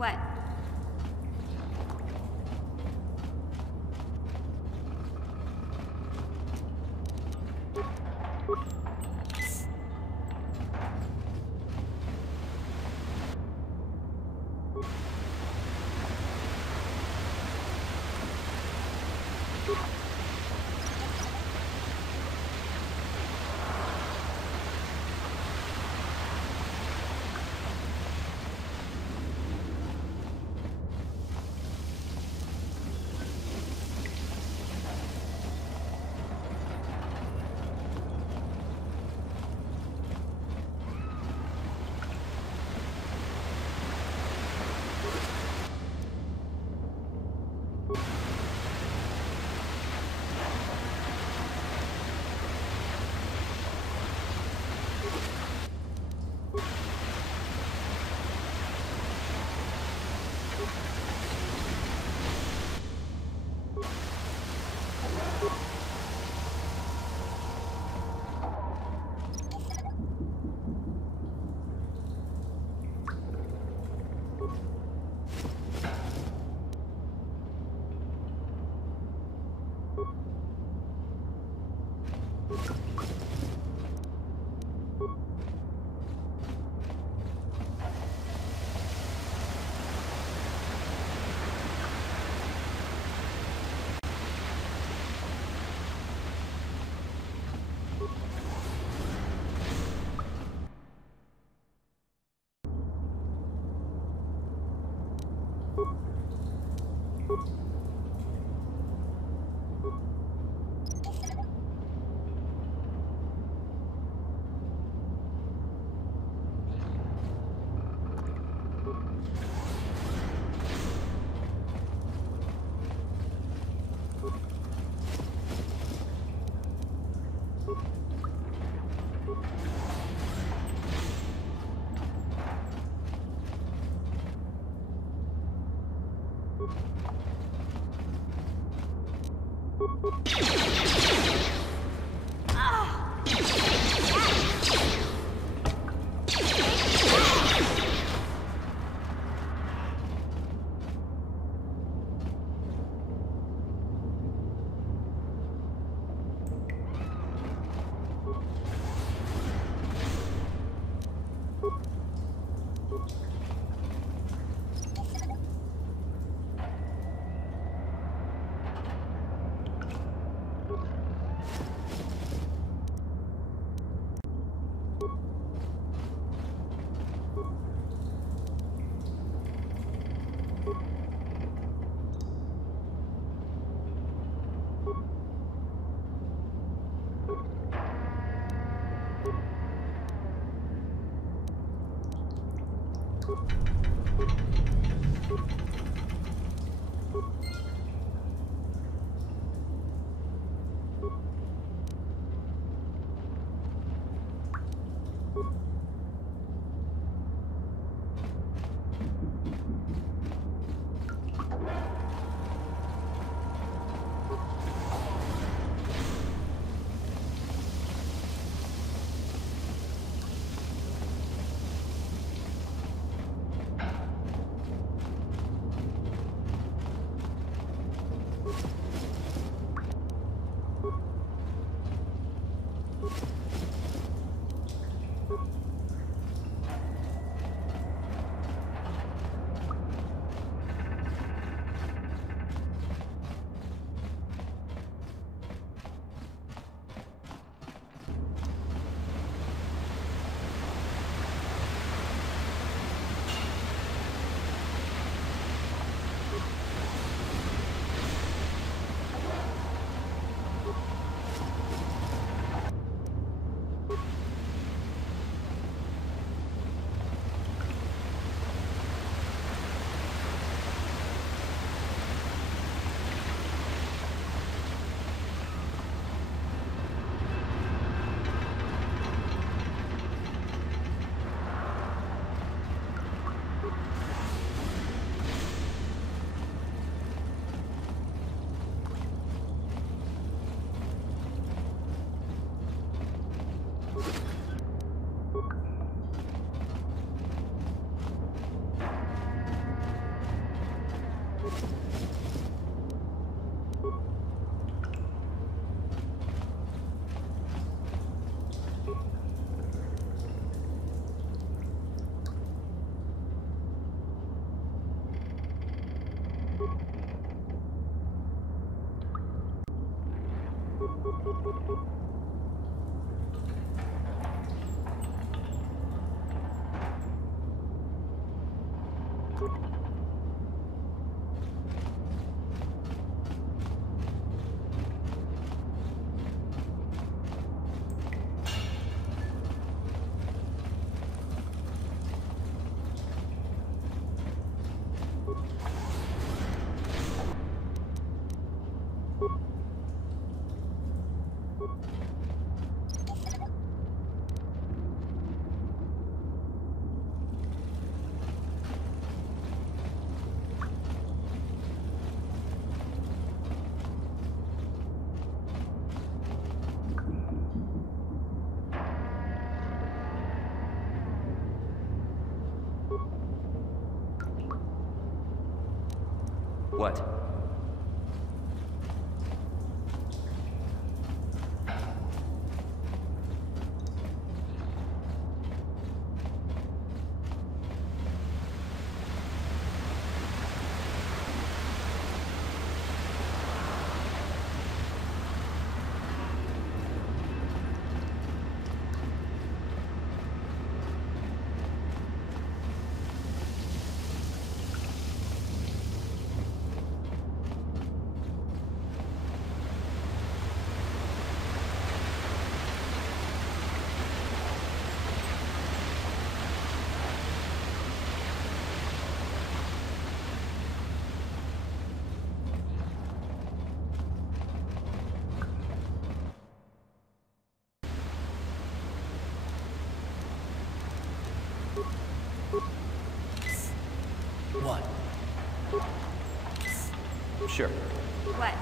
What? What? What? Sure. What?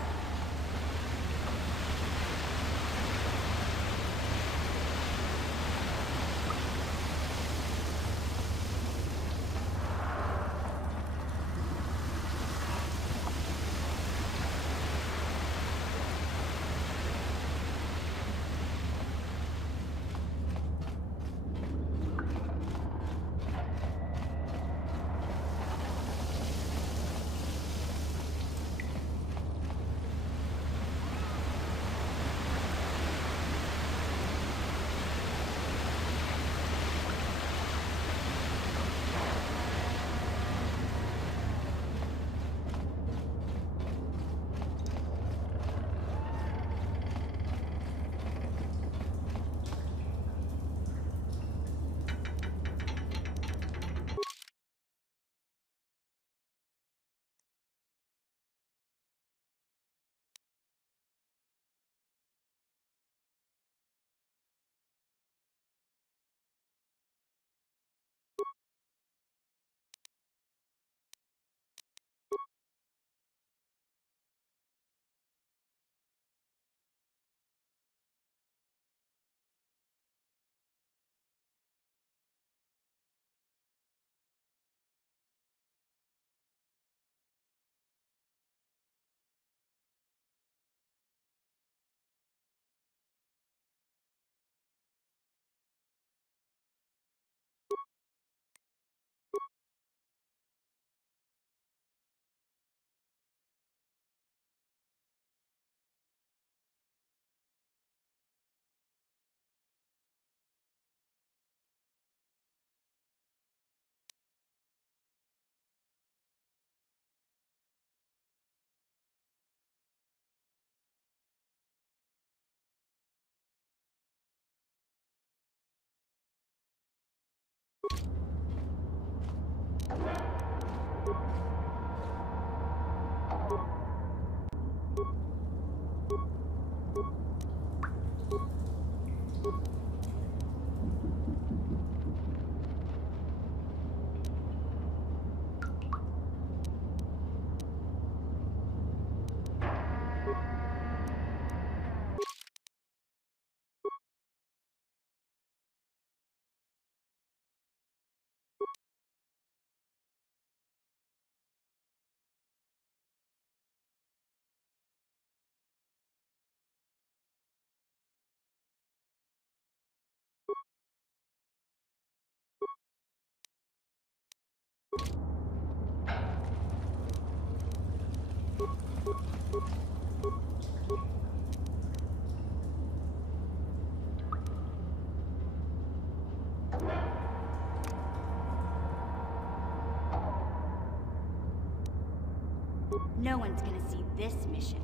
No one's gonna see this mission.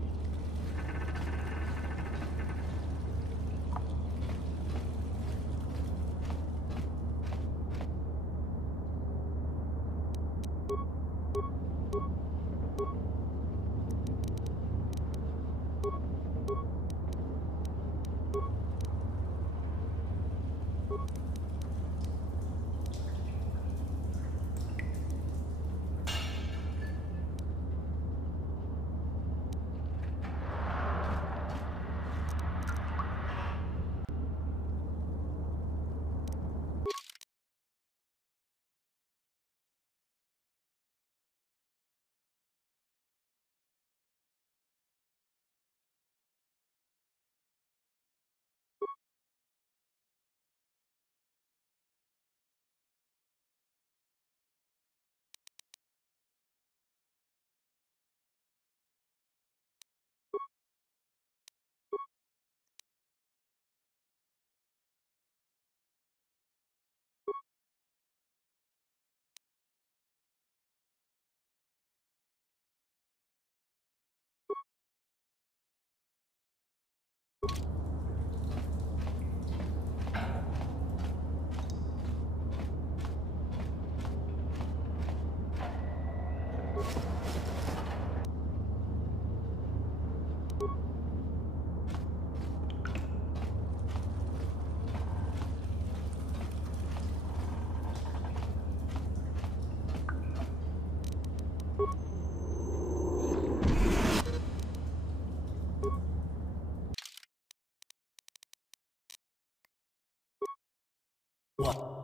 What?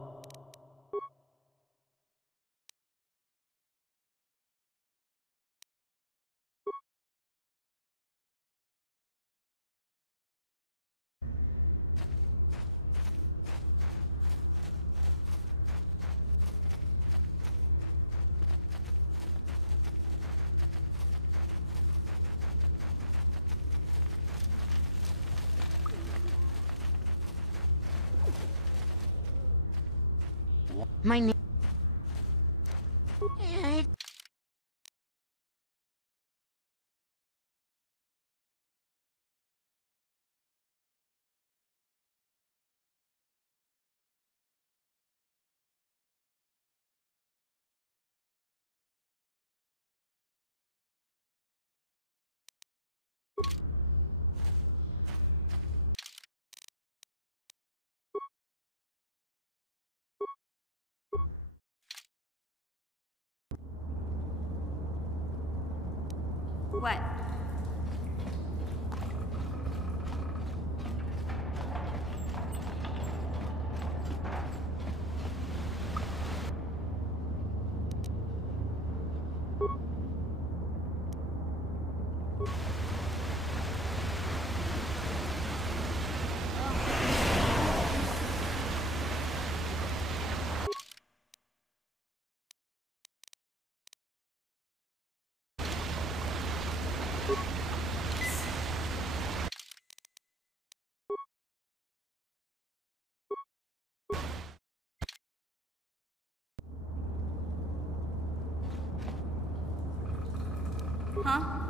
My name. What? Huh?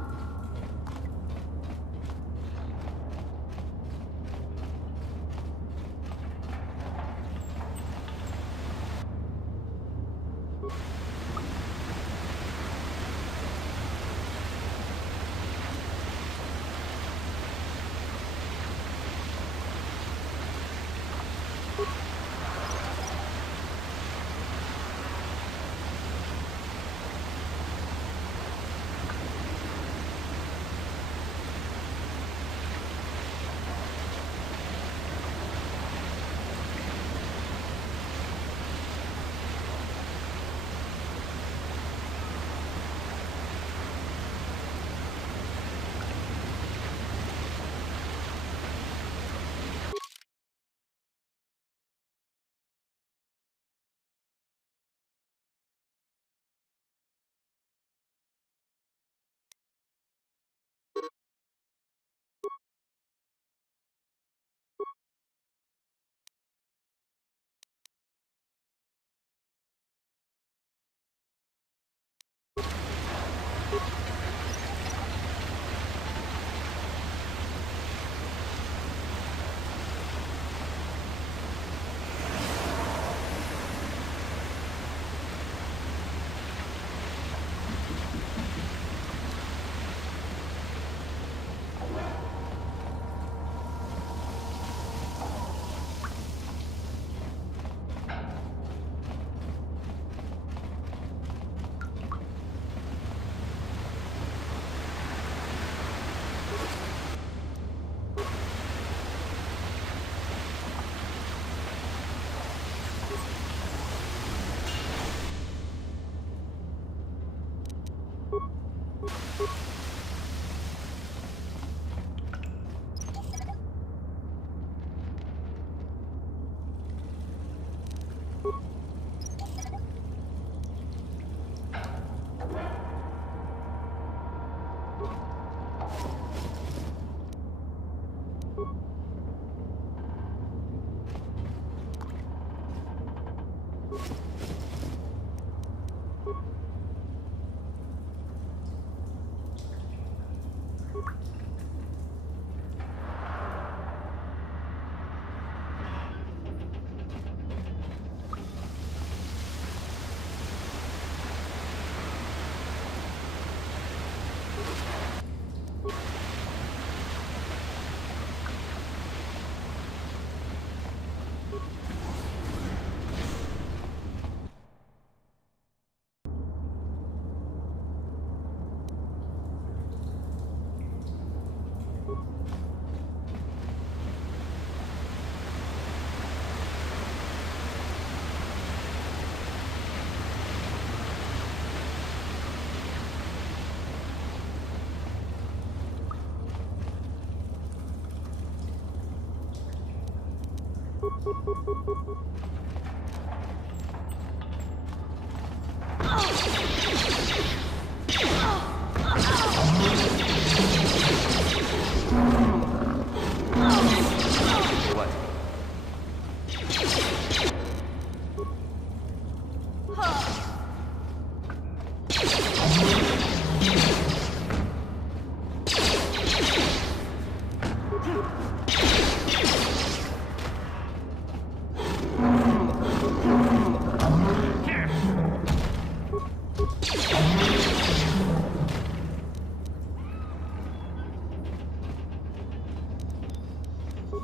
What?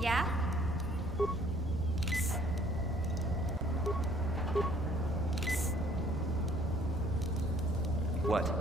Yeah? What?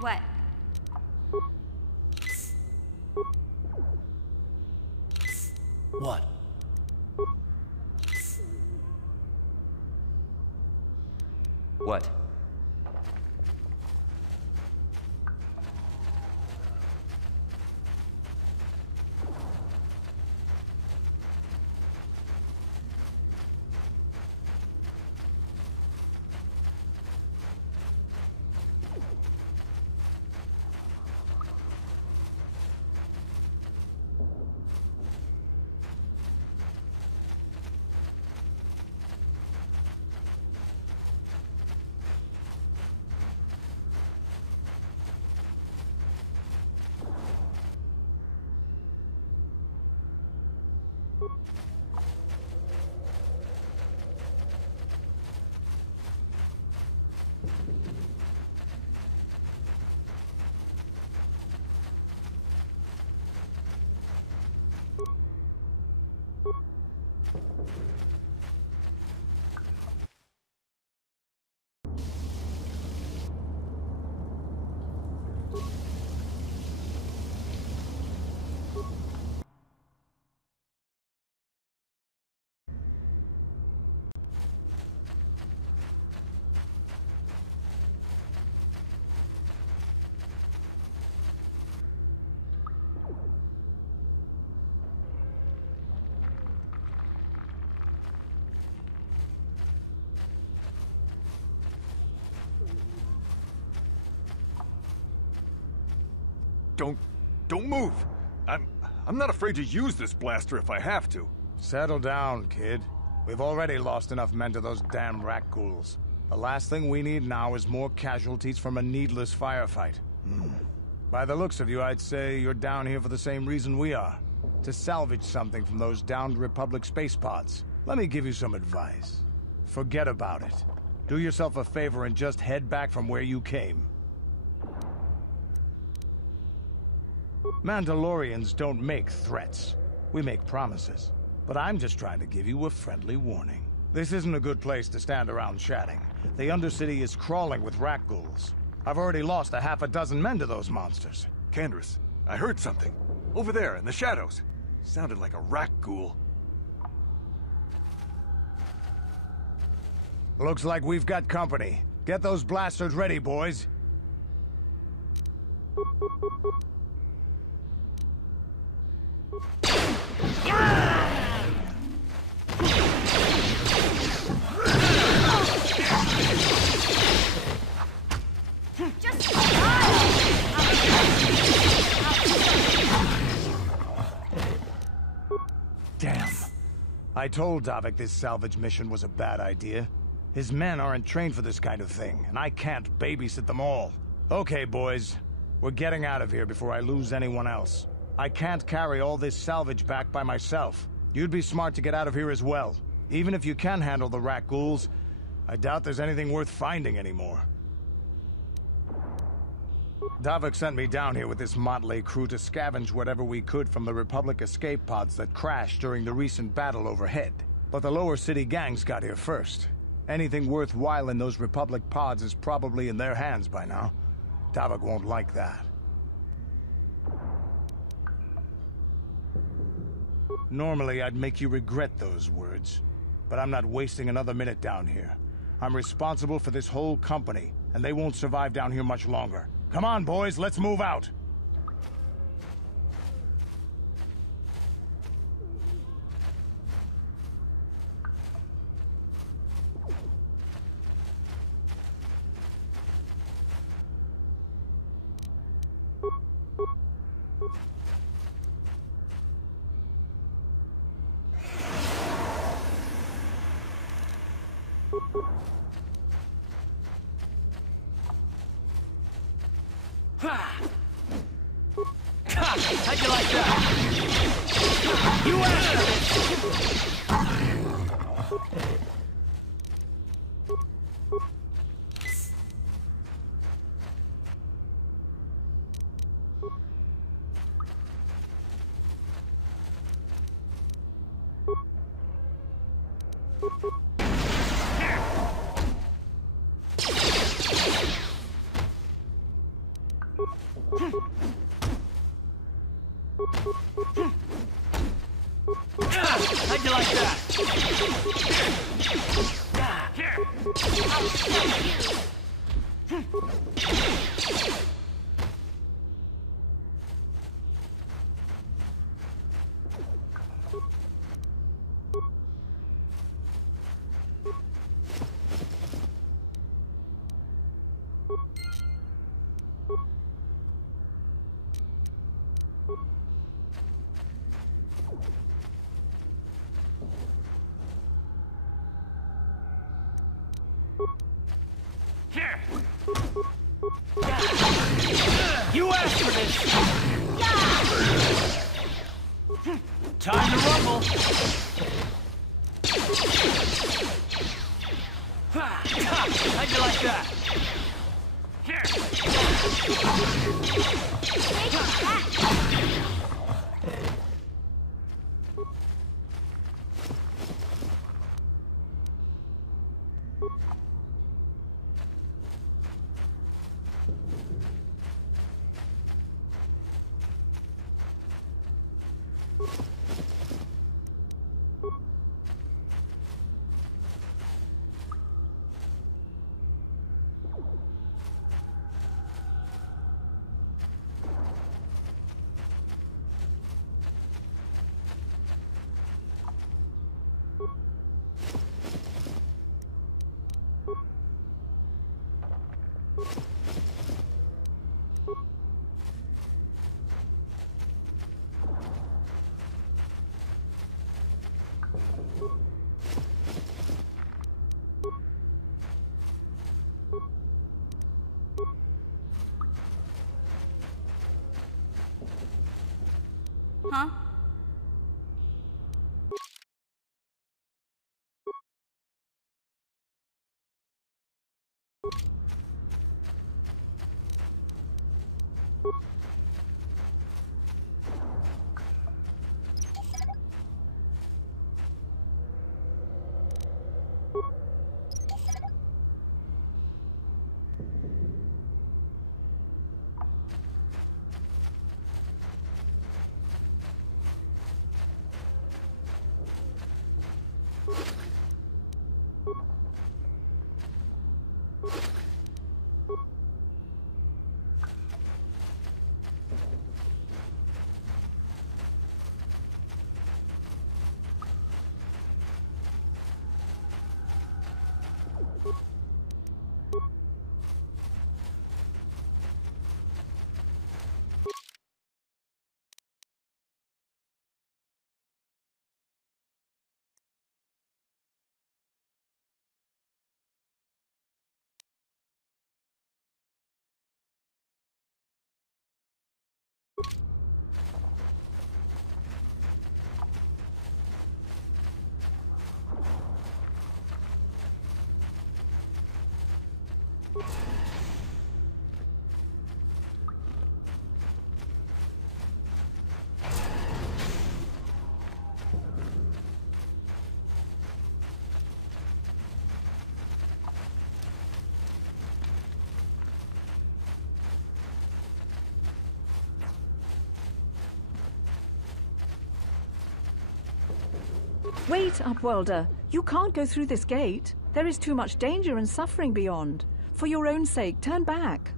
What? What? What? Don't move. I'm not afraid to use this blaster if I have to. Settle down, kid. We've already lost enough men to those damn rat ghouls. The last thing we need now is more casualties from a needless firefight. By the looks of you, I'd say you're down here for the same reason we are. To salvage something from those downed Republic space pods. Let me give you some advice. Forget about it. Do yourself a favor and just head back from where you came. Mandalorians don't make threats. We make promises. But I'm just trying to give you a friendly warning. This isn't a good place to stand around chatting. The Undercity is crawling with rat ghouls. I've already lost a half a dozen men to those monsters. Candace, I heard something. Over there, in the shadows. Sounded like a rat ghoul. Looks like we've got company. Get those blasters ready, boys. Damn. I told Davik this salvage mission was a bad idea. His men aren't trained for this kind of thing, and I can't babysit them all. Okay, boys. We're getting out of here before I lose anyone else. I can't carry all this salvage back by myself. You'd be smart to get out of here as well. Even if you can handle the rat ghouls, I doubt there's anything worth finding anymore. Davik sent me down here with this motley crew to scavenge whatever we could from the Republic escape pods that crashed during the recent battle overhead. But the lower city gangs got here first. Anything worthwhile in those Republic pods is probably in their hands by now. Davik won't like that. Normally, I'd make you regret those words, but I'm not wasting another minute down here. I'm responsible for this whole company, and they won't survive down here much longer. Come on, boys, let's move out! How'd you like that? You How'd you like that? You asked for this! Time to rumble! How'd you like that? Huh? Wait, Upworlder. You can't go through this gate. There is too much danger and suffering beyond. For your own sake, turn back.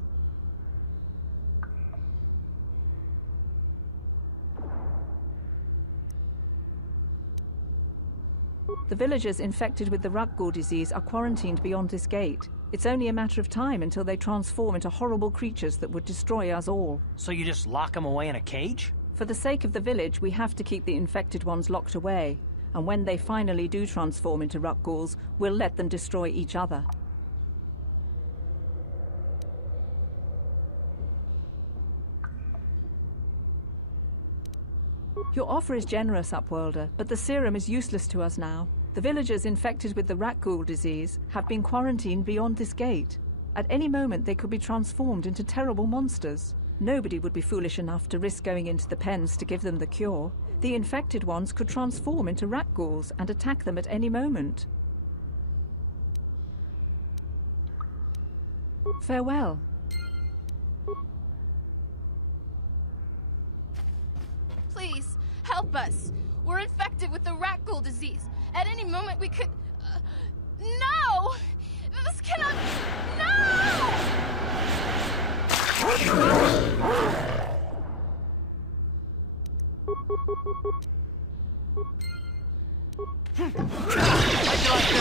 The villagers infected with the Rakghoul disease are quarantined beyond this gate. It's only a matter of time until they transform into horrible creatures that would destroy us all. So you just lock them away in a cage? For the sake of the village, we have to keep the infected ones locked away. And when they finally do transform into Rakghouls, we'll let them destroy each other. Your offer is generous, Upworlder, but the serum is useless to us now. The villagers infected with the Rakghoul disease have been quarantined beyond this gate. At any moment, they could be transformed into terrible monsters. Nobody would be foolish enough to risk going into the pens to give them the cure. The infected ones could transform into Rakghouls and attack them at any moment. Farewell. Please, help us. We're infected with the Rakghoul disease. At any moment we could... No! This cannot... No! How'd you like that?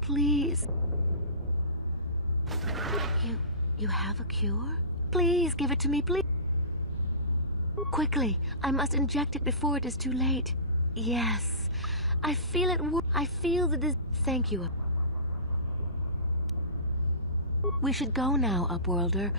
Please. You have a cure? Please give it to me, please. Quickly, I must inject it before it is too late. Yes, I feel it. I feel the Thank you. We should go now, Upworlder.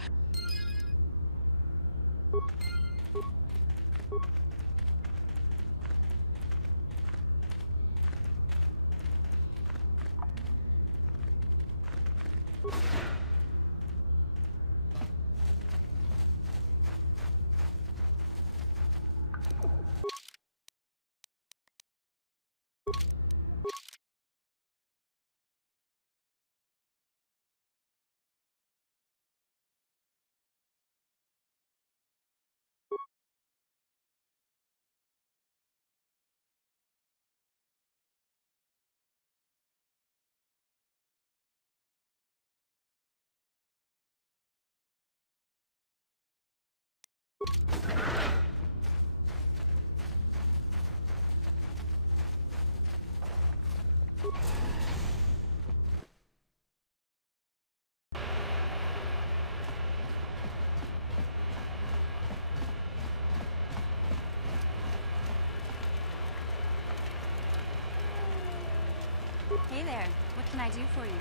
Hey there, what can I do for you?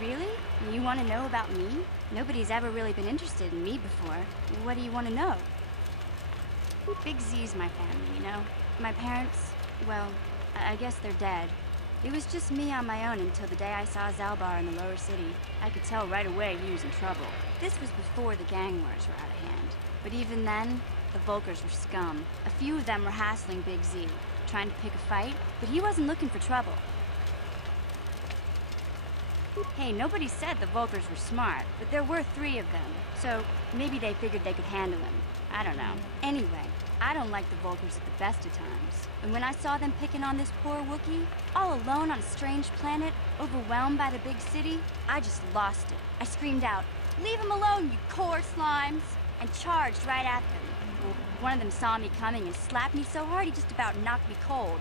Really? You want to know about me? Nobody's ever really been interested in me before. What do you want to know? Big Z's my family, you know? My parents, well, I guess they're dead. It was just me on my own until the day I saw Zalbar in the lower city. I could tell right away he was in trouble. This was before the gang wars were out of hand. But even then, the Volkers were scum. A few of them were hassling Big Z, trying to pick a fight, but he wasn't looking for trouble. Hey, nobody said the Volkers were smart, but there were 3 of them, so maybe they figured they could handle him. I don't know. Anyway, I don't like the Volkers at the best of times. And when I saw them picking on this poor Wookiee, all alone on a strange planet, overwhelmed by the big city, I just lost it. I screamed out, "Leave him alone, you core slimes!" and charged right at them. One of them saw me coming and slapped me so hard he just about knocked me cold.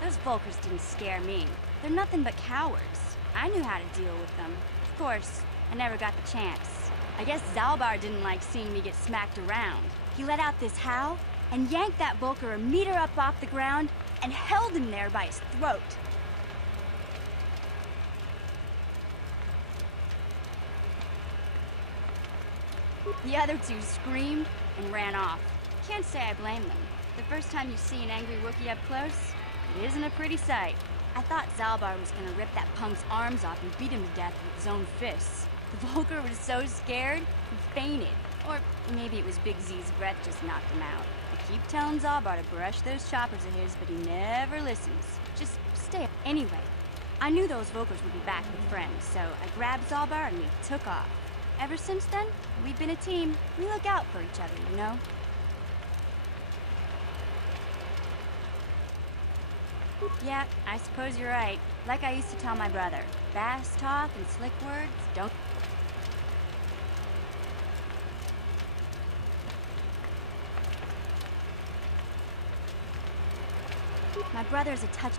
Those Volkers didn't scare me. They're nothing but cowards. I knew how to deal with them. Of course, I never got the chance. I guess Zalbar didn't like seeing me get smacked around. He let out this howl and yanked that Volker a meter up off the ground and held him there by his throat. The other 2 screamed and ran off. Can't say I blame them. The first time you see an angry Wookiee up close, It isn't a pretty sight. I thought Zalbar was gonna rip that punk's arms off and beat him to death with his own fists. The Volker was so scared, he fainted. Or maybe it was Big Z's breath just knocked him out. I keep telling Zalbar to brush those choppers of his, but he never listens. Just stay. Anyway, I knew those Volkers would be back with friends, so I grabbed Zalbar and we took off. Ever since then, we've been a team. We look out for each other, you know? Yeah, I suppose you're right. Like I used to tell my brother, fast talk and slick words don't... My brother's a touch...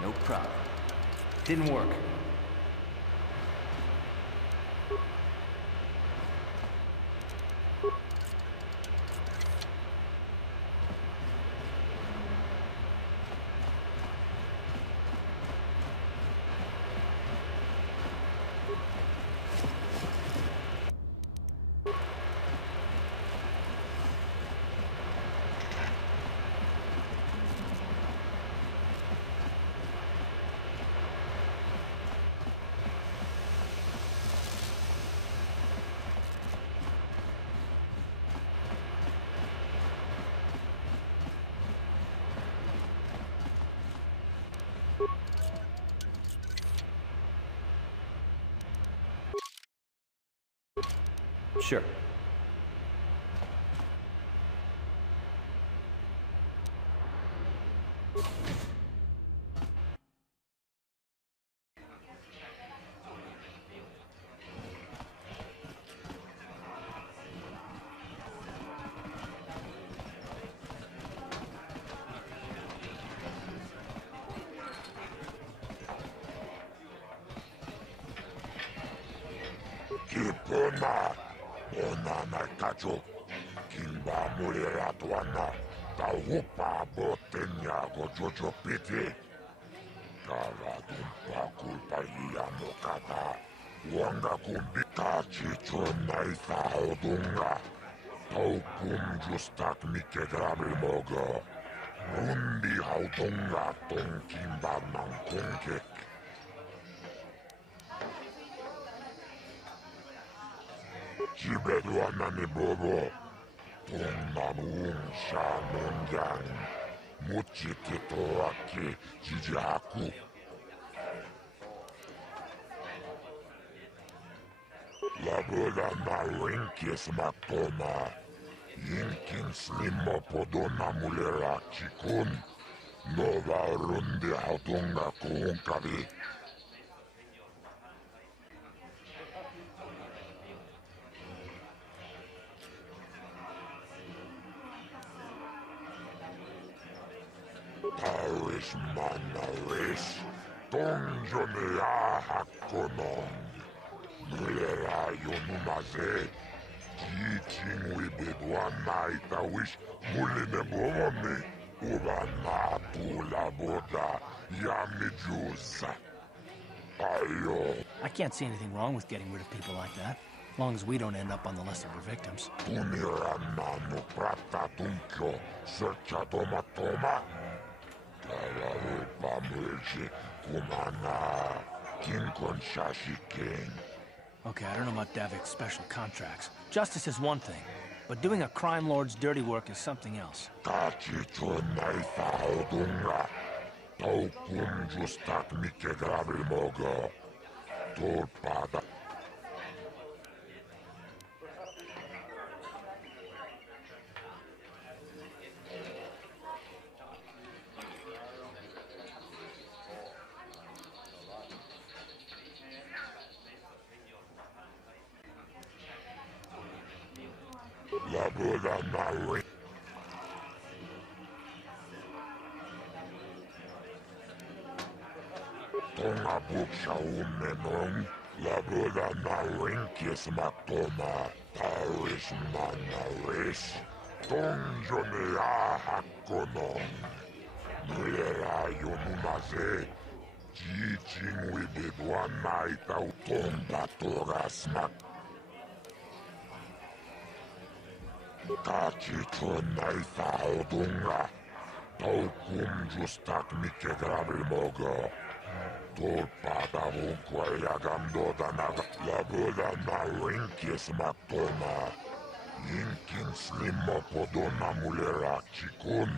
No problem. Didn't work. Sure. 기쁘나 오나 날까죠 긴바물이라도 하나 다 오빠 못됐냐고 조조삐디 가라둠파 굴빨이야 노가다 원가 굴비까지 존나이 사오동가 더욱 굶주스탁 미케드랍을 먹어 운비하우동가 똥긴바망 공객 집에도 하나니 보고 동나무 웅샤 농장 무치티 토아키 지지하쿠 라보다 나윙키스 막도나 인킨 슬림모 포도나 물레라 치군 노바 룬디 하우동가 고운까비 Taois manawis, 동전의 아하코놈, 물레라 요누마세, 지칭위 비도한 나이타위시 물리네 보험이, 우바나 둘라보다 야미주사. 아요. I can't see anything wrong with getting rid of people like that, as long as we don't end up on the list of their victims. Tumiranano prata tuncho, searcha toma. Tarawul pamulji kumana kinkon shashikin. Okay, I don't know about Davik's special contracts. Justice is one thing, but doing a crime lord's dirty work is something else. Kachi chonai faudunga. Taukum justak mikedrabil mogo. Torpada. Laboda nawi. Tonga buksha umenon. Laboda nawin kies maktoma. Taris manawis. Tongjone ahakonon. Mulera yonumaze. Jijing wibidwa naita utomba toras mak. Kachi chonai faudunga. Taukum justak mikedrabil mogo. Torpada vunqua yagando danaga. Laboda nawinkies maktoma. Inkin slimmo podona mulera chikun.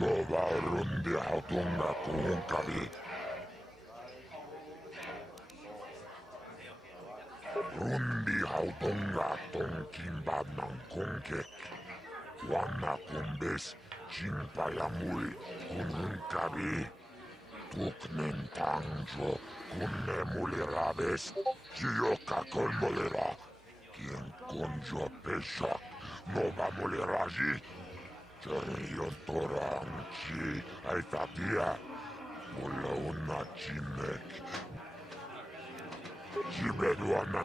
Nova rundi hautunga kuunkabi. Rundi hautunga tonkin badnang kongkek. Wana kumbes chimpayamul kununkabi. Tuknen tangjo kunne mulirabes. Jiyoka kolmolera. Kien konjo peshak. Nova muleraji. Cherion toranchi. Aitatia. Mula una chimek. Jibeduana.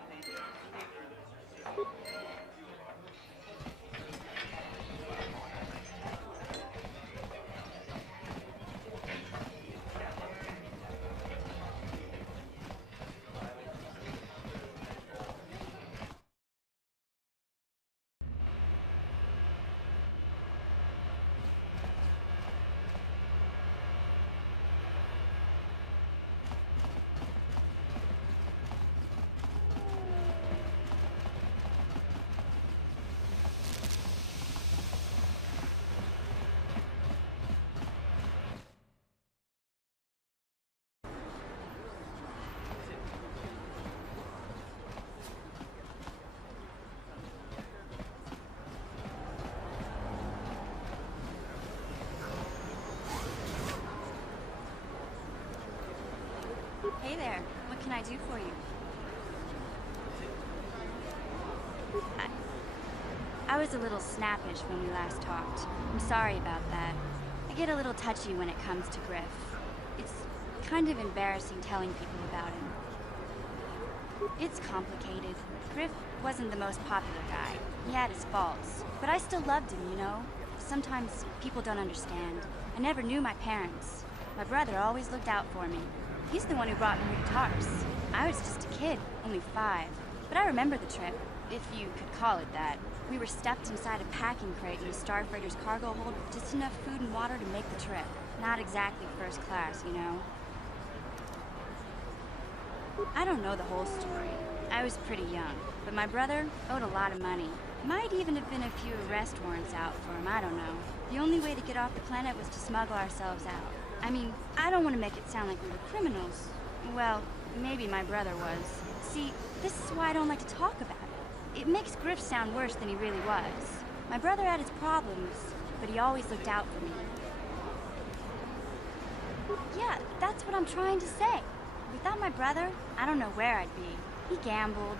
Hey there. What can I do for you? I was a little snappish when we last talked. I'm sorry about that. I get a little touchy when it comes to Griff. It's kind of embarrassing telling people about him. It's complicated. Griff wasn't the most popular guy. He had his faults. But I still loved him, you know? Sometimes people don't understand. I never knew my parents. My brother always looked out for me. He's the one who brought me here to Tars. I was just a kid, only 5. But I remember the trip, if you could call it that. We were stuffed inside a packing crate in a Starfreighter's cargo hold with just enough food and water to make the trip. Not exactly first class, you know? I don't know the whole story. I was pretty young, but my brother owed a lot of money. Might even have been a few arrest warrants out for him, I don't know. The only way to get off the planet was to smuggle ourselves out. I mean, I don't want to make it sound like we were criminals. Well, maybe my brother was. See, this is why I don't like to talk about it. It makes Griff sound worse than he really was. My brother had his problems, but he always looked out for me. Yeah, that's what I'm trying to say. Without my brother, I don't know where I'd be. He gambled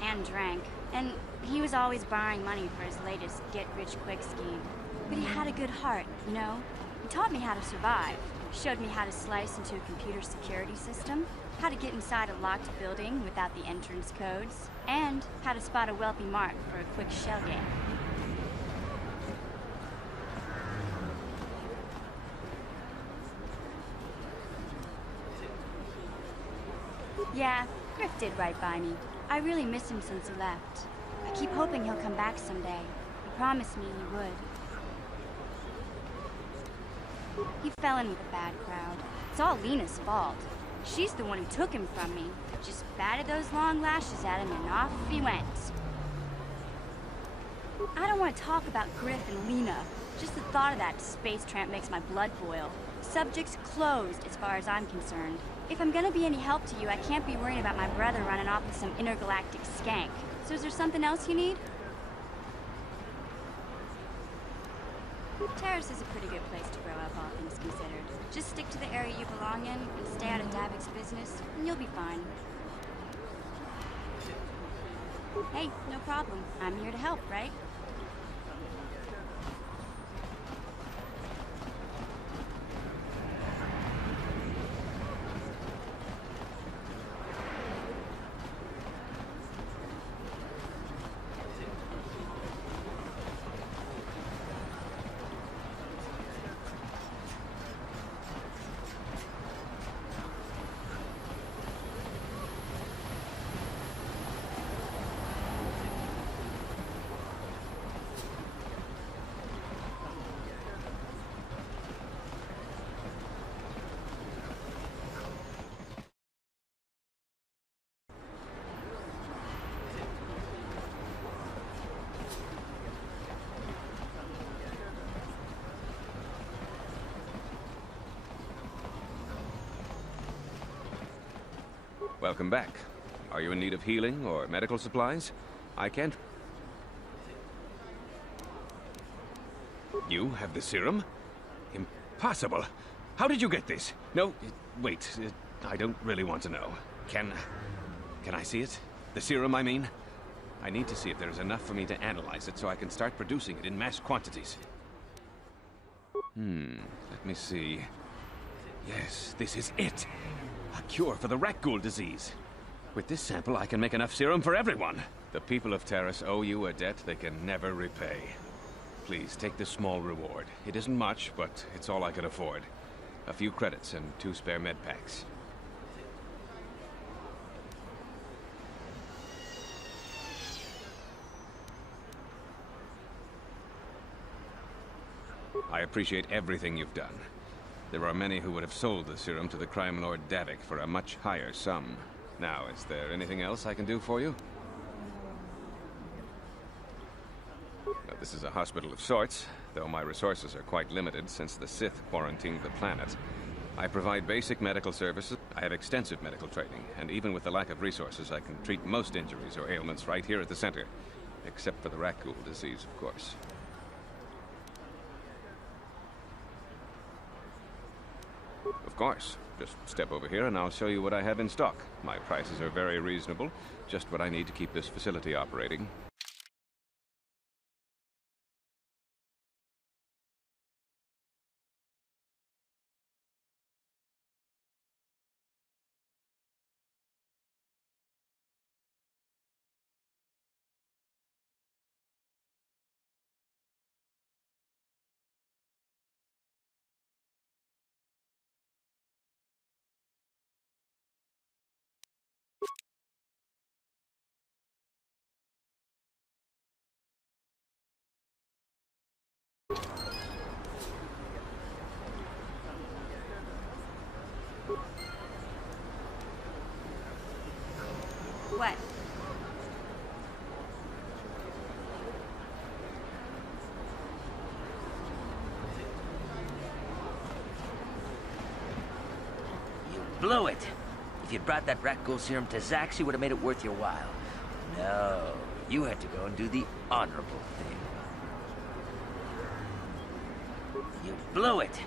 and drank, and he was always borrowing money for his latest get-rich-quick scheme. But he had a good heart, you know? He taught me how to survive, showed me how to slice into a computer security system, how to get inside a locked building without the entrance codes, and how to spot a wealthy mark for a quick shell game. Yeah, Griff did right by me. I really miss him since he left. I keep hoping he'll come back someday. He promised me he would. He fell in with a bad crowd. It's all Lena's fault. She's the one who took him from me. Just batted those long lashes at him and off he went. I don't want to talk about Griff and Lena. Just the thought of that space tramp makes my blood boil. Subject's closed as far as I'm concerned. If I'm gonna be any help to you, I can't be worrying about my brother running off with some intergalactic skank. So is there something else you need? Terrace is a pretty good place to grow up, all things considered. Just stick to the area you belong in and stay out of Davik's business, and you'll be fine. Hey, no problem. I'm here to help, right? Welcome back. Are you in need of healing or medical supplies? I can't... You have the serum? Impossible. How did you get this? No, wait. I don't really want to know. Can I see it? The serum, I mean? I need to see if there's enough for me to analyze it so I can start producing it in mass quantities. Let me see. Yes, this is it. A cure for the Rakghoul disease. With this sample, I can make enough serum for everyone. The people of Taris owe you a debt they can never repay. Please, take this small reward. It isn't much, but it's all I can afford. A few credits and 2 spare med packs. I appreciate everything you've done. There are many who would have sold the serum to the crime lord Davik for a much higher sum. Now, is there anything else I can do for you? Well, this is a hospital of sorts, though my resources are quite limited since the Sith quarantined the planet. I provide basic medical services. I have extensive medical training, and even with the lack of resources, I can treat most injuries or ailments right here at the center. Except for the Rakghoul disease, of course. Of course. Just step over here and I'll show you what I have in stock. My prices are very reasonable. Just what I need to keep this facility operating. What? You blew it. If you'd brought that rat ghoul serum to Zaxi, would have made it worth your while. No, you had to go and do the honorable thing. You blew it.